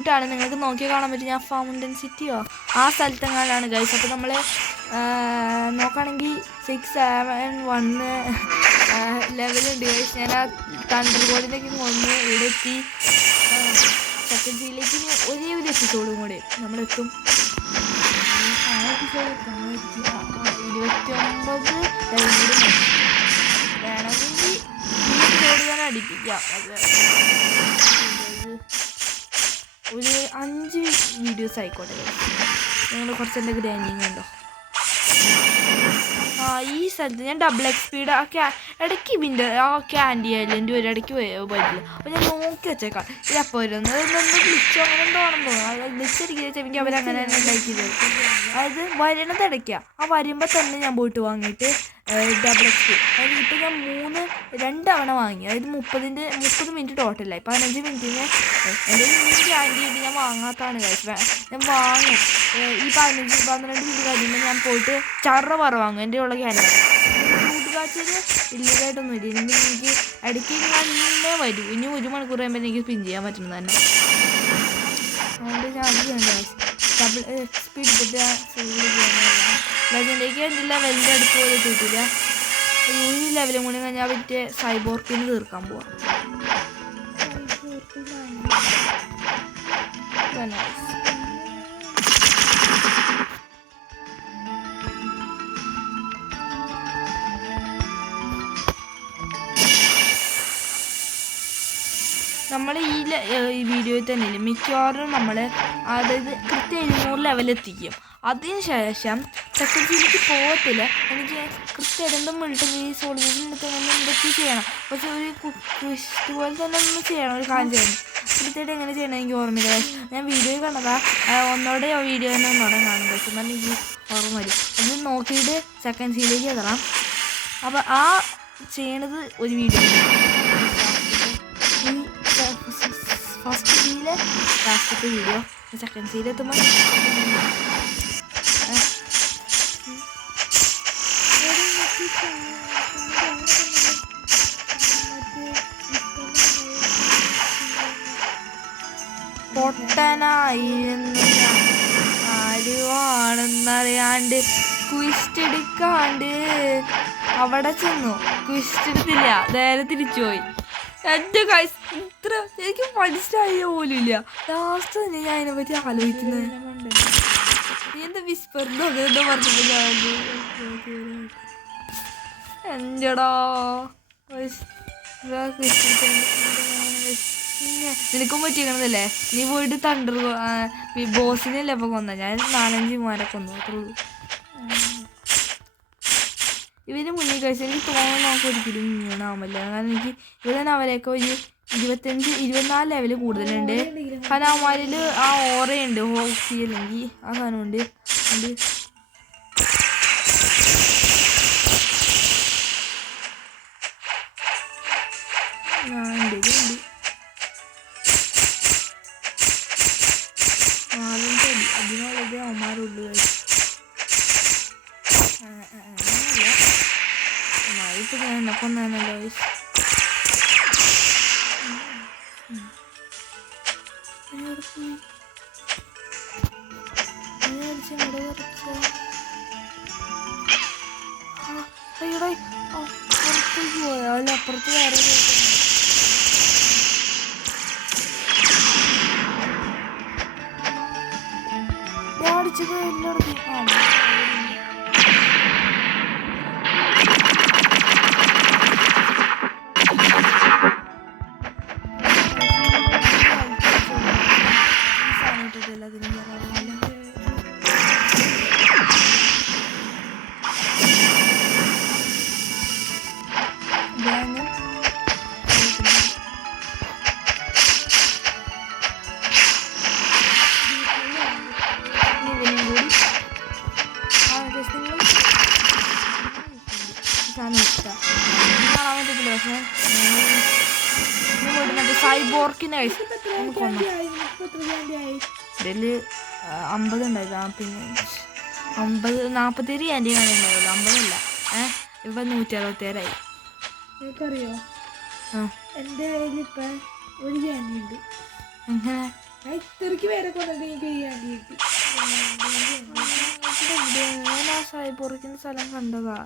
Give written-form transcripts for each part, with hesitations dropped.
ക്യൂട്ടാണ്. നിങ്ങൾക്ക് നോക്കിയാൽ കാണാൻ പറ്റും. ഞാൻ ഫൗണ്ടൻ സിറ്റിയോ ആ സ്ഥലത്തെങ്ങാനാണ് ഗൈസ്. അപ്പോൾ നമ്മൾ നോക്കുകയാണെങ്കിൽ 6, 7, 1 ലെവലുണ്ട് ഗൈസ്. ഞാൻ ആ തണ്ടർ ബോർഡിലേക്ക് വന്ന് ഇവിടെ എത്തി. സെക്കൻഡ് സീയിലേക്ക് ഒരേ ഒരു എപ്പിസോഡും കൂടെ നമ്മളെത്തും. 29 ലെവലും കൂടി വേണമെങ്കിൽ എപ്പിസോഡ് തന്നെ അടിപ്പിക്കാം. ഒരു 5 വീഡിയോസ് ആയിക്കോട്ടെ. നിങ്ങൾ കുറച്ച് എൻ്റെ ഗ്രാൻഡിങ് ഉണ്ടോ? ഈ സ്ഥലത്ത് ഞാൻ ഡബിൾ എക്സ്പീഡ് ഇടയ്ക്ക് ഇതിൻ്റെ ആ ക്യാൻഡി ഐലൻഡ് വരെ ഇടയ്ക്ക് പറ്റില്ല. അപ്പോൾ ഞാൻ നോക്കി വെച്ചേക്കാം ഇതപ്പോൾ വരുന്നത് എന്തോ ഗ്ലിച്ചോ അങ്ങനെ എന്തോ ആണെന്ന് തോന്നുന്നു. ഗ്ലിച്ച് അടിക്കുക അവരങ്ങനെ തന്നെ ഉണ്ടാക്കിയത്. അതായത് വരണത് ഇടയ്ക്കാണ്. ആ വരുമ്പോൾ തന്നെ ഞാൻ പോയിട്ട് വാങ്ങിയിട്ട് ഡബിൾ എക്സ്പീഡ് അതായത് ഇപ്പോൾ ഞാൻ 2 തവണ വാങ്ങി. അതായത് 30 മിനിറ്റ് ടോട്ടലായി. 15 മിനിറ്റിന് എൻ്റെ ക്യാൻഡി ആയിട്ട് ഞാൻ വാങ്ങാത്തതാണ് കഴിച്ചത്. ഞാൻ വാങ്ങും ഈ 15-12 മിനിറ്റ് കഴിയുമ്പോൾ ഞാൻ പോയിട്ട് ചറ വാങ്ങും എൻ്റെ ഉള്ള ക്യാൻഡി. കൂട്ടുകാഴ്ചയിൽ ഇല്ലതായിട്ടൊന്നും ഇല്ല. എനിക്ക് ഇടയ്ക്ക് തന്നെ വരും. ഇനി 1 മണിക്കൂർ കഴിയുമ്പോൾ എനിക്ക് സ്പിൻ ചെയ്യാൻ പറ്റുന്നത് തന്നെ. അതുകൊണ്ട് ഞാൻ അത് ചെയ്യേണ്ട ഡബിൾ സ്പീഡ് ഇട്ടിട്ട് ലെജൻഡേക്ക് എൻ്റെ ലെവലിൻ്റെ അടുത്ത് പോലും എത്തിയിട്ടില്ല. ഈ ലെവലും കൂടി കഴിഞ്ഞാൽ പറ്റിയ സൈബോർക്കിന് തീർക്കാൻ പോവാം. നമ്മൾ ഈ വീഡിയോയിൽ തന്നെ മിക്കവാറും നമ്മൾ അതായത് കൃത്യം 200 ലെവലെത്തിക്കും. അതിനുശേഷം സെക്കൻഡ് സീയിലേക്ക് പോകത്തില്ല. എനിക്ക് കൃത്യമായിട്ട് എന്തും മിലിറ്ററി സോൾജേഴ്സിൻ്റെ എന്തൊക്കെ ചെയ്യണം. പക്ഷെ ഒരു ക്വിസ്റ്റ് പോലെ തന്നെ ഒന്ന് ചെയ്യണം. ഒരു കാര്യം ചെയ്യണം. കൃത്യമായിട്ട് എങ്ങനെ ചെയ്യണം എനിക്ക് ഓർമ്മയില്ല. ഞാൻ വീഡിയോ കണ്ടതാ ഒന്നോടെ വീഡിയോ തന്നെ ഒന്നോടെ കാണും. പക്ഷെ എന്നാൽ എനിക്ക് ഓർമ്മ വരും. അത് നോക്കിയിട്ട് സെക്കൻഡ് സീയിലേക്ക് എത്തണം. അപ്പോൾ ആ ചെയ്യണത് ഒരു വീഡിയോ ഫസ്റ്റ് സീയിലെ ലാസ്റ്റത്തെ വീഡിയോ. സെക്കൻഡ് സീയിലെത്തുമ്പോൾ പൊട്ടനായിരുന്നു ആരുവാണെന്നറിയാണ്ട് ക്വിസ്റ്റ് എടുക്കാണ്ട് അവിടെ ചെന്നു. ക്വിസ്റ്റ് എടുത്തില്ല, നേരെ തിരിച്ചുപോയി. എൻ്റെ കൈസ് ഇത്ര എനിക്ക് മനസ്സിലായ പോലും ഇല്ല. ലാസ്റ്റ് തന്നെ ഞാൻ അതിനെപ്പറ്റി ആലോചിക്കുന്നത്. നീ എന്താ വിസ്പറിനോ അങ്ങനെന്തോ പറഞ്ഞപ്പോൾ ഞാൻ എന്റെടാ നിനക്കും പറ്റിക്കണതല്ലേ? നീ പോയിട്ട് തണ്ടർ ബോസിനല്ലേ അപ്പോൾ കൊന്ന. ഞാൻ 4-5 മാരെ കൊന്നു അത്രയുള്ളൂ. ഇവര് മുന്നിൽ കഴിച്ചാൽ എനിക്ക് തോന്നുന്നു നമുക്ക് ഒരിക്കലും ഇങ്ങനെയാവുമല്ല. കാരണം എനിക്ക് ഇവിടെ അവരെയൊക്കെ ഒരു 24 ലെവൽ കൂടുതലുണ്ട്. കാരണം അവന്മാരിൽ ആ ഓറയുണ്ട്, ഹോക്സി അല്ലെങ്കിൽ ആ സാധനമുണ്ട്. അതിനുള്ളത് അവന്മാരുള്ളു. ഇപ്പൊ ഞാൻ എന്നെ കൊന്നല്ലോ. പുറത്തേക്ക് പോയാ അല്ല അപ്പുറത്ത് വേറെ ഞാൻ അടിച്ചത് എല്ലായിടത്തും. സൈബോർക്കിനെ ഇതിൽ 50 ഉണ്ടായിരുന്നു. പിന്നെ 47 ക്യാൻറ്റീനാണ് ഉണ്ടാവുള്ളൂ, 50 അല്ല. ഇപ്പം 167ആയി. നിനക്കറിയോ എൻ്റെ കയ്യിൽ ഇപ്പം ഒരു ക്യാൻറ്റീൻ ഉണ്ട്. എങ്ങനെ? ഇത്രക്ക് പേരെ കൊണ്ടിട്ട് ഞാൻ ആ സൈബോർക്കിന്റെ സ്ഥലം കണ്ടതാ.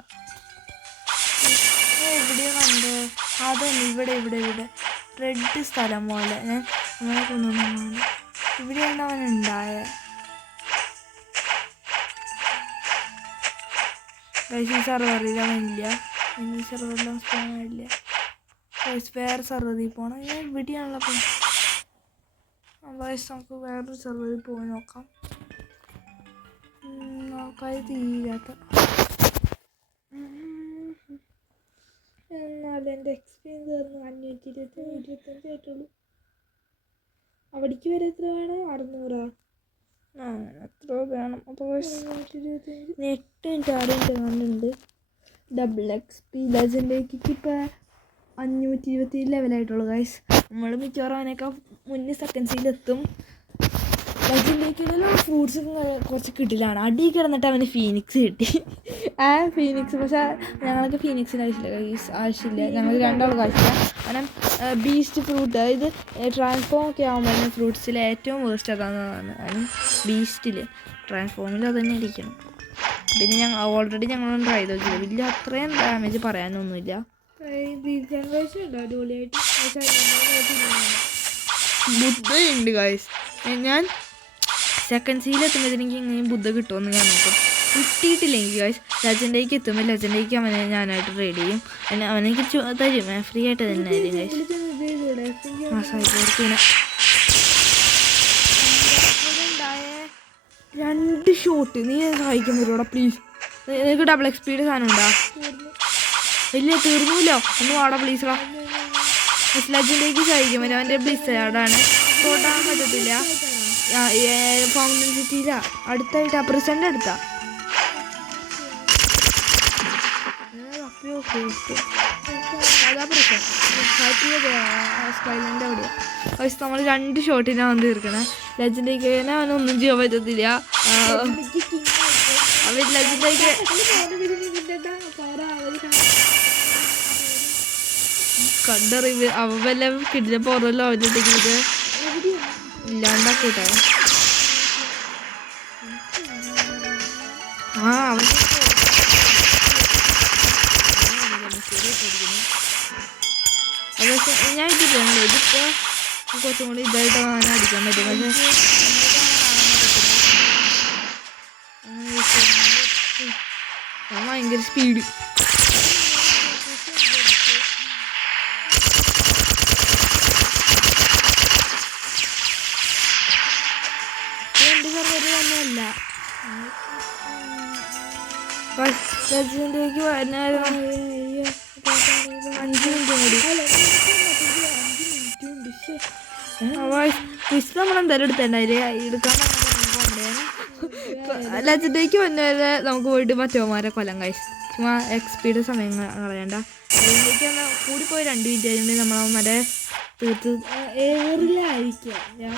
എവിടെയാ കണ്ടത്? അതന്നെ ഇവിടെ ഇവിടെ ഇവിടെ റെഡ് സ്ഥലം പോലെ. ഞാൻ അവനെ കൊണ്ടുവന്നു. ഇവിടെയാണ് അവനുണ്ടായ. ഈ സർവറിൽ അവനില്ല. ഈ സർവറിലും സ്പോണില്ല. വേറെ സർവറിൽ പോകണം. ഞാൻ ഇവിടെയാണല്ലോ പോയി. നമുക്ക് വേറൊരു സർവറിൽ പോയി നോക്കാം. നോക്കാൻ തീരാത്ത. എന്നാലും എൻ്റെ എക്സ്പീരിയൻസ് പറഞ്ഞു 525 ആയിട്ടുള്ളൂ. അവിടേക്ക് വരെ എത്ര വേണം? 600. എത്ര വേണം? അപ്പോൾ 8 മിനിറ്റ് 6 മിനിറ്റ് കണ്ടുണ്ട്. ഡബിൾ XP ലെജൻഡേക്ക് ഇപ്പോൾ 527 ലെവലായിട്ടുള്ളൂ ഗൈസ്. നമ്മൾ മിക്കവാറും അതിനൊക്കെ മുന്നേ സെക്കൻഡ്സിലെത്തും. ലെജൻഡേക്കുള്ള ഫ്രൂട്ട്സ് കുറച്ച് കിട്ടില്ലാണ്. അടി കിടന്നിട്ട് അവന് ഫീനിക്സ് കിട്ടി. ഫീനിക്സ് പക്ഷേ ഞങ്ങൾക്ക് ഫീനിക്സിന് ആവശ്യമില്ല. ഞങ്ങൾ രണ്ടാളും ആവശ്യമില്ല. കാരണം ബീസ്റ്റ് ഫ്രൂട്ട്, അതായത് ട്രാൻസ്ഫോം ഒക്കെ ആകുമ്പോൾ ഫ്രൂട്ട്സിൽ ഏറ്റവും വേസ്റ്റ് അതാണെന്നാണ്. അതിന് ബീസ്റ്റിൽ ട്രാൻസ്ഫോമിൽ അത് തന്നെ ഇരിക്കണം. പിന്നെ ഓൾറെഡി ഞങ്ങളൊന്നും ട്രൈ ചെയ്തില്ല. വലിയ അത്രയും ഡാമേജ് പറയാനൊന്നുമില്ല. ബുദ്ധയുണ്ട് ഗൈസ്. ഞാൻ സെക്കൻഡ് സീലെത്തുമ്പോഴത്തേക്ക് ഇങ്ങനെ ബുദ്ധ കിട്ടുമെന്ന് ഞാൻ നോക്കും. കിട്ടിയിട്ടില്ലെങ്കിൽ ഗൈസ് ലെജൻഡേക്ക് എത്തുമ്പോൾ ലെജൻഡേക്ക് അവനെ ഞാനായിട്ട് റെഡി ചെയ്യും. അവനെനിക്ക് തരും, ഫ്രീ ആയിട്ട് തന്നെ ആയിരിക്കും ഗൈസ്. ആ സൈബോർക്കിനെ 2 ഷോട്ട് നീ സഹായിക്കാൻ വരുവാടാ പ്ലീസ്. നിനക്ക് ഡബിൾ XP സാധനം ഉണ്ടാ? ഇല്ല, തീർന്നില്ലോ. ഒന്നും ആടാ പ്ലീസ്ടാ. ലെജൻഡേക്ക് സഹായിക്കാൻ വരും. അവൻ്റെ ബ്ലിസ്സാർഡാണ്, തൊടാൻ പറ്റത്തില്ല. ഫൗണ്ടൻ സിറ്റിയിലാ അടുത്തായിട്ട് പ്രസന്റ് അടുത്താ. അതാ പ്രശ്നം. സ്കൈലൻ്റെ അവിടെയാ. പക്ഷെ നമ്മൾ 2 ഷോട്ടിനാണ് വന്ന് തീർക്കണേ. ലെജൻഡേക്ക് അവനൊന്നും ചെയ്യാൻ പറ്റത്തില്ല. അവർ ലെജൻഡേക്ക് കണ്ടറിവ് അവൻ വല്ല കിട്ടിയ പോറല്ലോ അവരുടെ ഇത് ഇല്ലാണ്ടാക്കൂട്ടെ. അവൻ ഞാൻ ഇതില്ല. ഇതിപ്പോൾ കുറച്ചും കൂടി ഇതായിട്ട് അവനെ അടിക്കാൻ പറ്റും. പക്ഷേ ഭയങ്കര സ്പീഡ്. എൻ്റെ സർവർ തന്നെയല്ല. ലെജൻഡേക്ക് വരാനായിരുന്നു 5 മിനിറ്റ് കൂടി. ക്വിസ് നമ്മളെന്തായാലും എടുത്തേണ്ടായില്ലേ? എടുക്കാൻ ലെജൻഡേക്ക് വന്നവരെ നമുക്ക് പോയിട്ട് മറ്റവന്മാരെ കൊല്ലം കഴിച്ചു. ചുമ്മാ XPയുടെ സമയം കളയണ്ട. ലെജൻഡേക്ക് വന്നാൽ കൂടിപ്പോയി 2 മിനിറ്റ് ആയതുകൊണ്ട് നമ്മളവന്മാരെ തീർത്ത് ഏറിലായിരിക്കും. ഞാൻ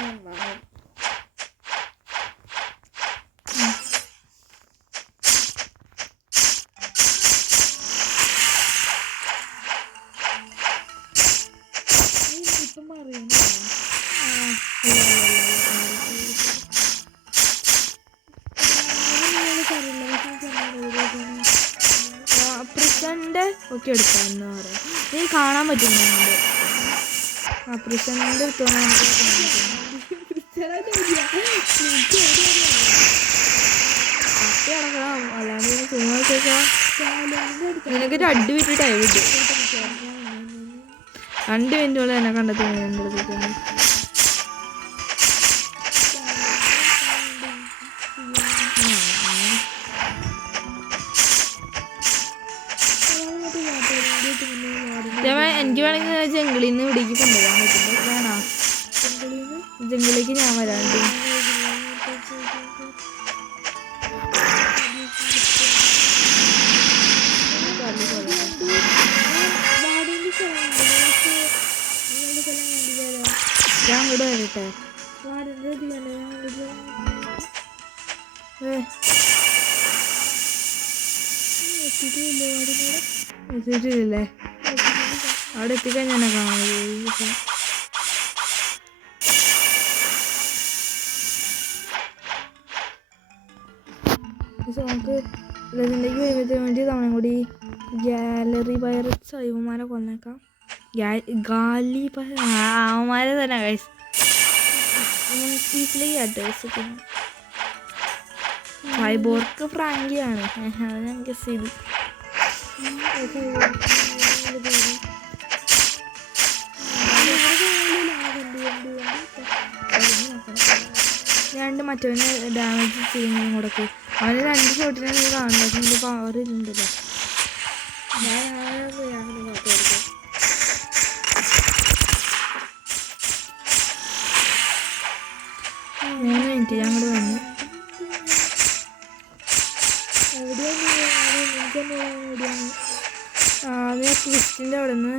പ്രിസൻ്റെ ഒക്കെ എടുക്കാമെന്ന് പറയാം. നീ കാണാൻ പറ്റുന്നുണ്ട്. പ്രിസൻ്റെ എടുത്തോണ്ട് നമുക്ക് കത്തി അടക്കണം. അല്ലാണ്ട് ചുമ്മാ നിനക്ക് 2 മിനിറ്റ് ടൈം കിട്ടും. 2 മിനിറ്റോളം എന്നെ കണ്ടെത്തുന്നു. എൻ്റെ അടുത്തേക്ക് എനിക്ക് വേണമെങ്കിൽ ജംഗിളിൽ നിന്ന് ഇവിടേക്ക് കൊണ്ടുപോകാൻ പറ്റും. വേണോ? ജംഗിളിലേക്ക് ഞാൻ വരാണ്ട്. ഞാൻ ഇവിടെ വരട്ടെ. എത്തിയിട്ടില്ലേ? അവിടെ എത്തിക്കാൻ ഞാൻ കാണാൻ പക്ഷെ നമുക്ക് ലെജൻഡിലേക്ക് വരുമ്പോഴത്തേക്ക് വേണ്ടി തവണ കൂടി ഗാലറി പൈററ്റ്സ് ഇവന്മാരെ കൊന്നേക്കാം. ഗാലി അവന്മാരെ തന്നെ ഗൈസ് പീസിലേക്ക് അഡ്രസ് സൈബോർക്ക് ഫ്രാങ്കിയാണ്. അത് ഞാൻ ഗസ് ചെയ്തു. രണ്ട് മറ്റവന് ഡാമേജ് ചെയ്യുന്നതും കൂടെ അവന് 2 ഷോട്ടിനെ നീ കാണുന്നത്. പക്ഷെ എൻ്റെ പവർ ഇല്ലല്ലോ. മൂന്ന് മിനിറ്റ് ഞാൻ കൂടെ വന്നു. ആദ്യം ക്രിസ്റ്റിൻ്റെ അവിടെ നിന്ന്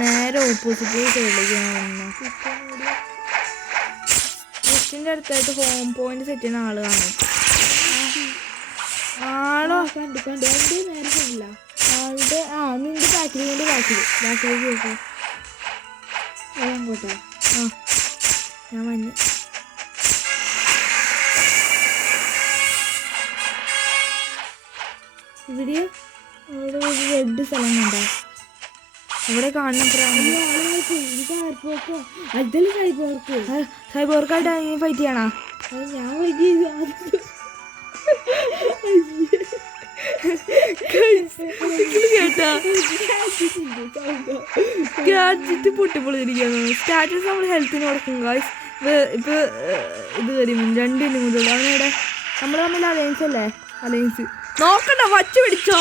നേരെ ഓപ്പോസിറ്റ് സൈഡിലേക്ക് ഞാൻ വന്നു. ക്രിസ്റ്റിൻ്റെ അടുത്തായിട്ട് ഹോം പോയിന്റ് സെറ്റ് ചെയ്യുന്ന ആള് കാണും. ആളോ കണ്ടു നേരമില്ല. ആളുടെ നിന്റെ ബാക്കിലേക്ക് കേൾക്കും. അങ്ങോട്ടാ ഞാൻ വന്നു. ഇവിടെ അവിടെ ഒരു റെഡ് സ്ഥലം കണ്ടോ? അവിടെ കാണണം. സൈബോർക്കായിട്ട് അങ്ങനെ ഫൈറ്റ് ചെയ്യണോ? ഞാൻ ഫൈറ്റ് ചെയ്തു. കേട്ടാ ഗാഡ്ജറ്റ് പൊട്ടിപ്പൊളിരിക്കുന്നു. സ്റ്റാറ്റസ് നമ്മൾ ഹെൽത്തിന് കൊടുക്കും ഗായ്സ്. ഇപ്പൊ ഇത് വരും 2 മിനിറ്റ് മുതൽ. അവനവിടെ നമ്മൾ തമ്മിൽ അലയൻസ് അല്ലേ? അലയൻസ് നോക്കണ്ട, വച്ച് പിടിച്ചോ.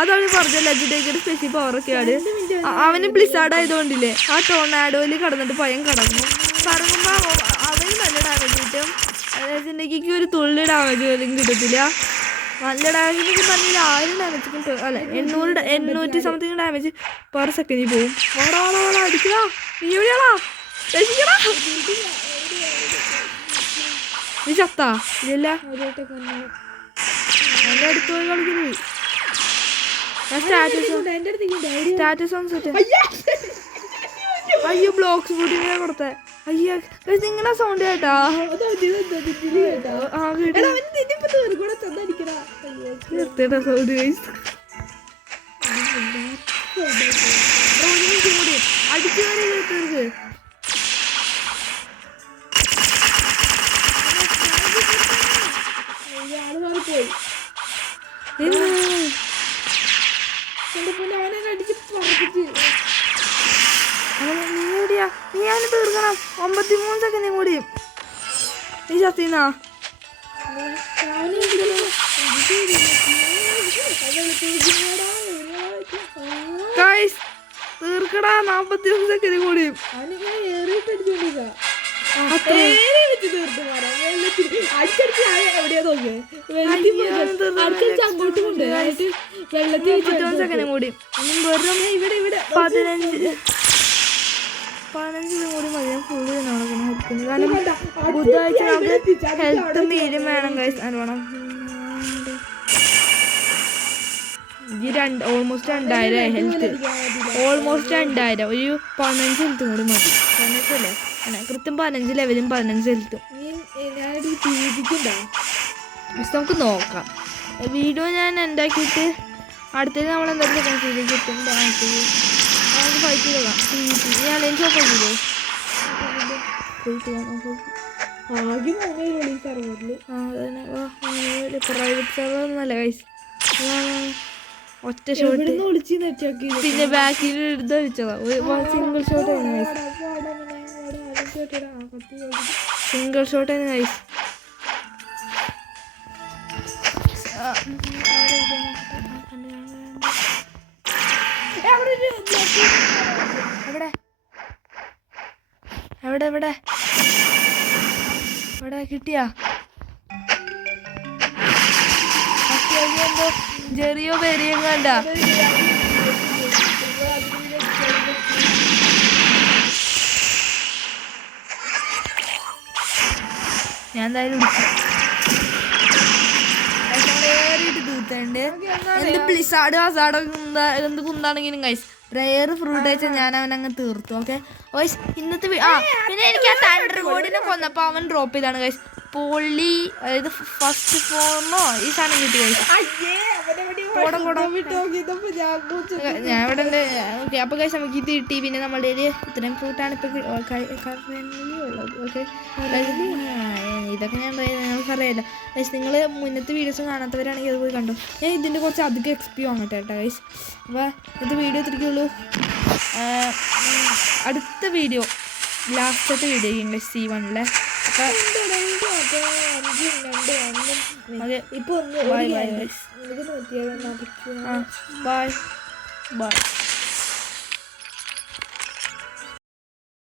അതവന് പറഞ്ഞ ലെജൻഡറി സ്പെഷ്യൽ പവറൊക്കെയാണ്. അവന് ബ്ലിസാർഡ് ആയതുകൊണ്ടില്ലേ ആ ടോർണാഡോയിൽ കടന്നിട്ട് പയ്യൻ കടന്നു. കറങ്ങുമ്പോ അവന് നല്ല ഡാമേജ് കിട്ടും. ലെജൻഡറിക്ക് ഒരു തുള്ളി ഡാമേജ് പോലും കിട്ടത്തില്ല. നല്ല ഡാമേജ് പറഞ്ഞാൽ 1000 ഡാമേജ് കിട്ടും. അല്ല 800 സംതിങ് ഡാമേജ് പെർ സെക്കൻഡിൽ പോവും. അടിക്കടാ, നീ എവിടെയാണോ? രക്ഷിക്കടാ. നീ ചത്താ? ഇല്ല, എൻ്റെ അടുത്ത് പോയി കളിക്കുന്നു. സ്റ്റാറ്റസ് ഒന്ന് സെറ്റ്. അയ്യോ ബ്ലോക്സ് ഫുഡിനെ കൊടുത്തേ. അയ്യോ ഇങ്ങനെ സൗണ്ട് കേട്ടാ? നിർത്തേട്ടാ സൗണ്ട് കൂടി അടിച്ചു വരെ തീർക്ക്. നീ എവിടെയാ? നീ അവന് തീർക്കണം. 53 സെക്കൻഡും കൂടി. നീ ചത്തിന്നാ? തീർക്കടാ. 41 സെക്കൻഡ് കൂടി. സെക്കൻഡ് കൂടി. വെറും 15 കൂടി മതി. ഞാൻ ഫുള്ള് നടക്കണം ഹെൽത്തിന്. കാരണം ബുധനാഴ്ച നമുക്ക് ഹെൽത്തും മീലും വേണം ഗൈസ്. വേണം ഈ ഓൾമോസ്റ്റ് 2000 ഹെൽത്ത്. ഓൾമോസ്റ്റ് 2000. ഒരു 15 ഹെൽത്തും കൂടി മതി. 15 അല്ലേ? കൃത്യം 15 ലെവലും 15 ഹെൽത്തും. പക്ഷെ നമുക്ക് നോക്കാം. വീഡിയോ ഞാൻ ഉണ്ടാക്കിയിട്ട് അടുത്തത് നമ്മൾ എന്തായാലും സെക്കൻഡ് സീരിയലേക്ക് എത്തും. നമുക്ക് ഫൈറ്റ് ചെയ്തോളാം. ഞാൻ ലെൻസ് ഓഫ് ആക്കിയില്ലേ? പ്രൈവറ്റ് സെർവർ ഒന്നല്ല ഗൈസ്. ഒറ്റ ഷോട്ട് പിന്നെ ബാക്കിൽ എടുത്ത് വെച്ചതാ. സിംഗിൾ ഷോട്ട് ആയിരുന്നു ഗൈസ്. സിംഗിൾ ഷോട്ട് ആയിരുന്നു ഗൈസ്. എവിടെ കിട്ടിയാ? ചെറിയോ പെരിയും കണ്ട. ഞാൻ എന്തായാലും തീർത്തുണ്ട്. എന്ത് ബ്ലിസാർഡ് ഹസാർഡ് എന്ത് കുന്താണെങ്കിലും ഗൈസ് റെയർ ഫ്രൂട്ട് വെച്ചാൽ ഞാൻ അവനങ്ങ് തീർത്തു. ഓക്കെ ഗൈസ്, ഇന്നത്തെ പിന്നെ എനിക്ക് ആ തണ്ടർ ബോർഡിനെ കൊന്നപ്പോൾ അവൻ ഡ്രോപ്പ് ചെയ്താണ് ഗൈസ്. പൊള്ളി, അതായത് ഫസ്റ്റ് ഫോമോ ഈ സാധനം കിട്ടി ഗൈസ്. ഞാൻ ഇവിടെ ഉണ്ട്. ഓക്കെ, അപ്പോൾ ഗൈസ് നമുക്ക് ഇത് കിട്ടി. പിന്നെ നമ്മുടെ ഇത്രയും ഫ്രൂട്ടാണ് ഇപ്പോൾ ഉള്ളത്. ഓക്കെ, ഇതൊക്കെ ഞാൻ നമുക്കറിയാമല്ലോ ഗൈസ്. നിങ്ങൾ മുന്നത്തെ വീഡിയോസ് കാണാത്തവരാണെങ്കിൽ അത് പോയി കണ്ടോ. ഞാൻ ഇതിൻ്റെ കുറച്ച് അധികം എക്സ്പി വാങ്ങട്ടെ കേട്ടോ ഗൈസ്. അപ്പോൾ ഇത് വീഡിയോ തിരിക്കുള്ളൂ. അടുത്ത വീഡിയോ ലാസ്റ്റത്തെ വീഡിയോ ചെയ്യും ഗൈസ്, C1-ലെ. അപ്പോൾ ഇപ്പൊ ബൈ ബൈ ഗൈസ്. ഒന്ന് ബൈ ബൈ.